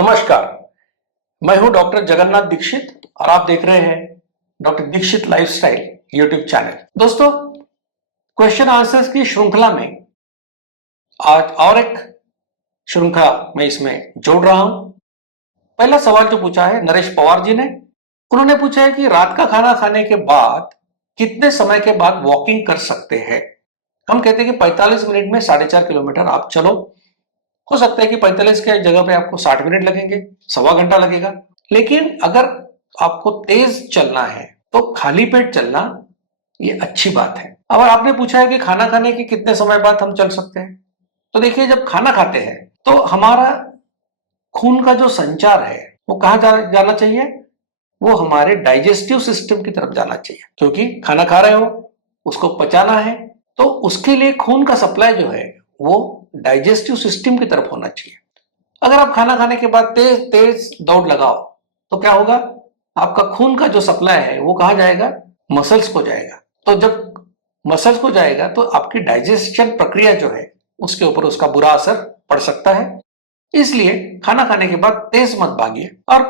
नमस्कार, मैं हूं डॉक्टर जगन्नाथ दीक्षित और आप देख रहे हैं doctor Dixit lifestyle YouTube channel. दोस्तों, क्वेश्चन आंसर्स की श्रृंखला में आज और एक श्रृंखला मैं इसमें जोड़ रहा हूं। पहला सवाल जो पूछा है नरेश पवार जी ने, उन्होंने पूछा है कि रात का खाना खाने के बाद कितने समय के बाद वॉकिंग कर सकते हैं। हम कहते हैं कि 45 मिनट में 4.5 किलोमीटर आप चलो। हो सकता है कि 45 के जगह पे आपको 60 मिनट लगेंगे, सवा घंटा लगेगा। लेकिन अगर आपको तेज चलना है तो खाली पेट चलना ये अच्छी बात है। अब आपने पूछा है कि खाना खाने के कितने समय बाद हम चल सकते हैं, तो देखिए, जब खाना खाते हैं तो हमारा खून का जो संचार है वो कहाँ जाना चाहिए? वो हमारे डाइजेस्टिव सिस्टम की तरफ जाना चाहिए, क्योंकि खाना खा रहे हो, उसको पचाना है, तो उसके लिए खून का सप्लाई जो है वो डाइजेस्टिव सिस्टम की तरफ होना चाहिए। अगर आप खाना खाने के बाद तेज तेज दौड़ लगाओ तो क्या होगा? आपका खून का जो सप्लाई है वो कहाँ जाएगा? मसल्स को जाएगा। तो जब मसल्स को जाएगा तो आपकी डाइजेशन प्रक्रिया जो है उसके ऊपर उसका बुरा असर पड़ सकता है। इसलिए खाना खाने के बाद तेज मत भागिए, और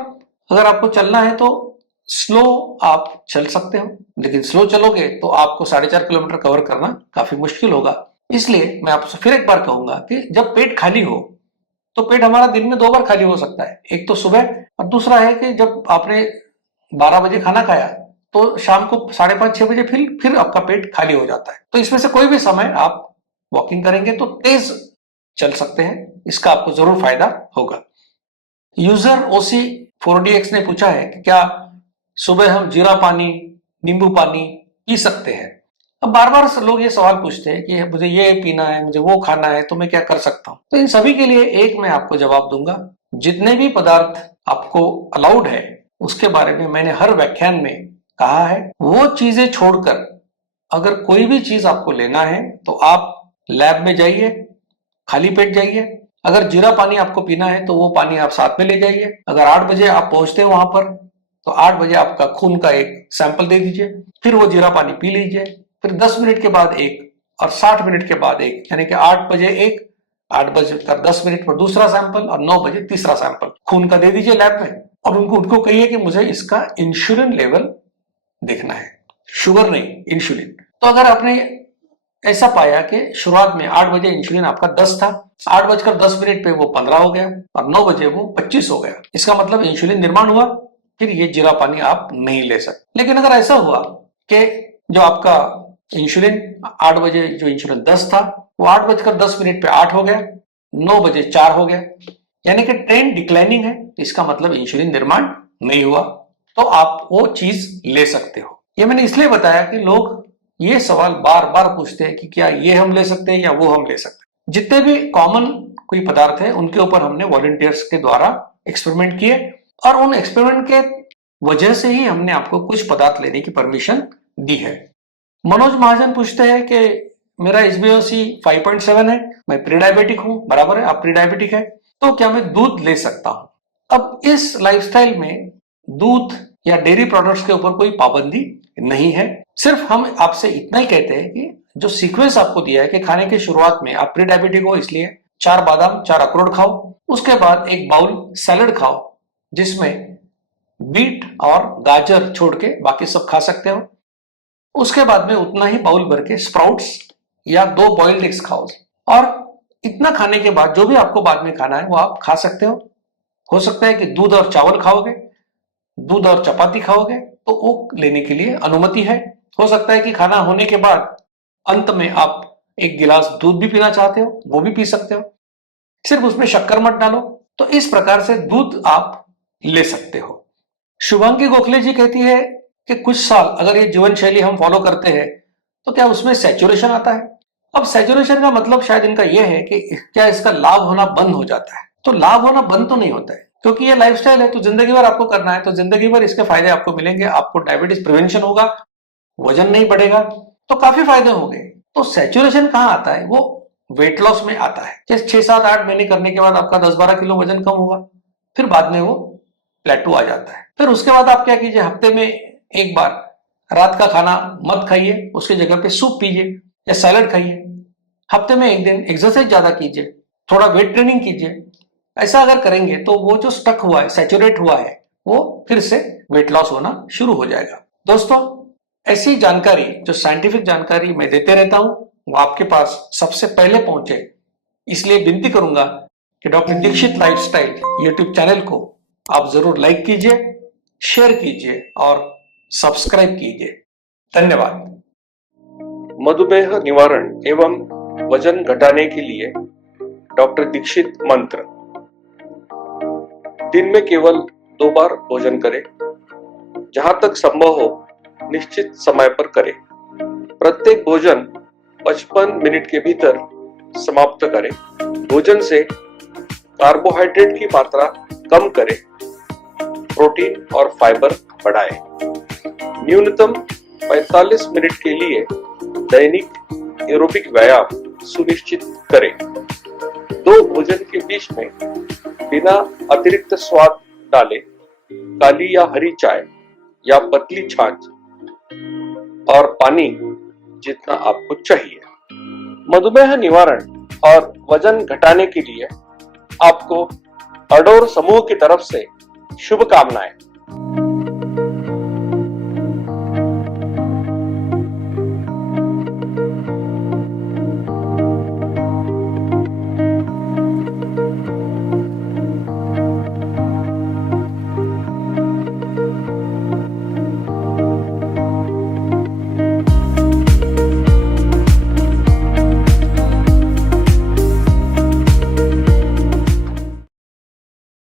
अगर आपको चलना है तो स्लो आप चल सकते हो, लेकिन स्लो चलोगे तो आपको 4.5 किलोमीटर कवर करना काफी मुश्किल होगा। इसलिए मैं आपसे फिर एक बार कहूंगा कि जब पेट खाली हो, तो पेट हमारा दिन में 2 बार खाली हो सकता है, एक तो सुबह और दूसरा है कि जब आपने 12 बजे खाना खाया तो शाम को 5:30-6 बजे फिर आपका पेट खाली हो जाता है। तो इसमें से कोई भी समय आप वॉकिंग करेंगे तो तेज चल सकते हैं, इसका आपको जरूर फायदा होगा। यूजर ओसी 4DX ने पूछा है कि क्या सुबह हम जीरा पानी, नींबू पानी पी सकते हैं? अब बार बार लोग ये सवाल पूछते हैं कि मुझे ये पीना है, मुझे वो खाना है, तो मैं क्या कर सकता हूं? तो इन सभी के लिए एक मैं आपको जवाब दूंगा। जितने भी पदार्थ आपको अलाउड है उसके बारे में मैंने हर व्याख्यान में कहा है। वो चीजें छोड़कर अगर कोई भी चीज आपको लेना है तो आप लैब में जाइए, खाली पेट जाइए। अगर जीरा पानी आपको पीना है तो वो पानी आप साथ में ले जाइए। अगर 8 बजे आप पहुंचते हैं वहां पर तो 8 बजे आपका खून का एक सैंपल दे दीजिए, फिर वो जीरा पानी पी लीजिए, फिर 10 मिनट के बाद एक और 60 मिनट के बाद एक, यानी कि 8 बजे एक, 8 बजे कर 10 मिनट पर दूसरा सैंपल और 9 बजे तीसरा सैंपल खून का दे दीजिए लैब में, और उनको कहिए कि मुझे इसका इंसुलिन लेवल देखना है, शुगर नहीं, इंसुलिन। तो अगर आपने ऐसा पाया कि शुरुआत में 8 बजे इंसुलिन आपका 10 था, 8:10 पे वो 15 हो गया और 9 बजे वो 25 हो गया, इसका मतलब इंसुलिन निर्माण हुआ, फिर ये जीरा पानी आप नहीं ले सकते। लेकिन अगर ऐसा हुआ कि जो आपका इंसुलिन 8 बजे जो इंसुलिन 10 था वो 8:10 पे 8 हो गया, 9 बजे 4 हो गया, यानी कि ट्रेंड डिक्लाइनिंग है, इसका मतलब इंसुलिन निर्माण नहीं हुआ, तो आप वो चीज ले सकते हो। ये मैंने इसलिए बताया कि लोग ये सवाल बार बार पूछते हैं कि क्या ये हम ले सकते हैं या वो हम ले सकते हैं। जितने भी कॉमन कोई पदार्थ है उनके ऊपर हमने वॉलंटियर्स के द्वारा एक्सपेरिमेंट किए, और उन एक्सपेरिमेंट के वजह से ही हमने आपको कुछ पदार्थ लेने की परमिशन दी है। मनोज महाजन पूछते हैं कि मेरा HbA1c 5.7 है, मैं प्री डायबिटिक हूं। बराबर है, आप प्री डायबिटिक है, तो क्या मैं दूध ले सकता हूं? अब इस लाइफस्टाइल में दूध या डेयरी प्रोडक्ट्स के ऊपर कोई पाबंदी नहीं है। सिर्फ हम आपसे इतना ही कहते हैं कि जो सीक्वेंस आपको दिया है कि खाने की शुरुआत में आप प्री डायबिटिक हो इसलिए 4 बादाम 4 अखरोट खाओ, उसके बाद एक बाउल सैलड खाओ जिसमें बीट और गाजर छोड़ के बाकी सब खा सकते हो। उसके बाद में उतना ही बाउल भर के स्प्राउट्स या 2 बॉइल्ड एग्स खाओ, और इतना खाने के बाद जो भी आपको बाद में खाना है वो आप खा सकते हो। हो सकता है कि दूध और चावल खाओगे, दूध और चपाती खाओगे, तो वो लेने के लिए अनुमति है। हो सकता है कि खाना होने के बाद अंत में आप एक गिलास दूध भी पीना चाहते हो, वो भी पी सकते हो, सिर्फ उसमें शक्कर मत डालो। तो इस प्रकार से दूध आप ले सकते हो। शुभांगी गोखले जी कहती है कि कुछ साल अगर ये जीवन शैली हम फॉलो करते हैं तो क्या उसमें सैचुरेशन आता है? अब सैचुरेशन का मतलब शायद इनका यह है कि क्या इसका लाभ होना बंद हो जाता है? तो लाभ होना बंद तो नहीं होता है, क्योंकि ये लाइफस्टाइल है, तो जिंदगी भर आपको करना है, तो जिंदगी भर इसके फायदे आपको मिलेंगे। आपको डायबिटीज प्रिवेंशन होगा, वजन नहीं बढ़ेगा, तो काफी फायदे होंगे। तो सैचुरेशन कहाँ आता है? वो वेट लॉस में आता है। जैसे 6-7-8 महीने करने के बाद आपका 10-12 किलो वजन कम होगा, फिर बाद में वो प्लेटू आ जाता है। फिर उसके बाद आप क्या कीजिए, हफ्ते में एक बार रात का खाना मत खाइए, उसकी जगह पे सूप पीजिए या सैलड खाइए। हफ्ते में एक दिन एक्सरसाइज ज्यादा कीजिए, थोड़ा वेट ट्रेनिंग कीजिए, ऐसा अगर करेंगे तो वो जो स्टक हुआ है, सैचुरेट हुआ है, वो फिर से वेट लॉस होना शुरू हो जाएगा। दोस्तों, ऐसी जानकारी, जो साइंटिफिक जानकारी मैं देते रहता हूं, वो आपके पास सबसे पहले पहुंचे, इसलिए विनती करूंगा कि doctor Dixit lifestyle YouTube channel को आप जरूर लाइक कीजिए, शेयर कीजिए और सब्सक्राइब कीजिए। धन्यवाद। मधुमेह निवारण एवं वजन घटाने के लिए डॉक्टर दीक्षित मंत्र। दिन में केवल 2 बार भोजन करें। जहां तक संभव हो निश्चित समय पर करें। प्रत्येक भोजन 55 मिनट के भीतर समाप्त करें। भोजन से कार्बोहाइड्रेट की मात्रा कम करें। प्रोटीन और फाइबर बढ़ाएं। न्यूनतम 45 मिनट के लिए दैनिक एरोबिक व्यायाम सुनिश्चित करें। 2 भोजन के बीच में बिना अतिरिक्त स्वाद डाले काली या हरी चाय या पतली छाछ और पानी जितना आपको चाहिए। मधुमेह निवारण और वजन घटाने के लिए आपको अडोर समूह की तरफ से शुभकामनाएं।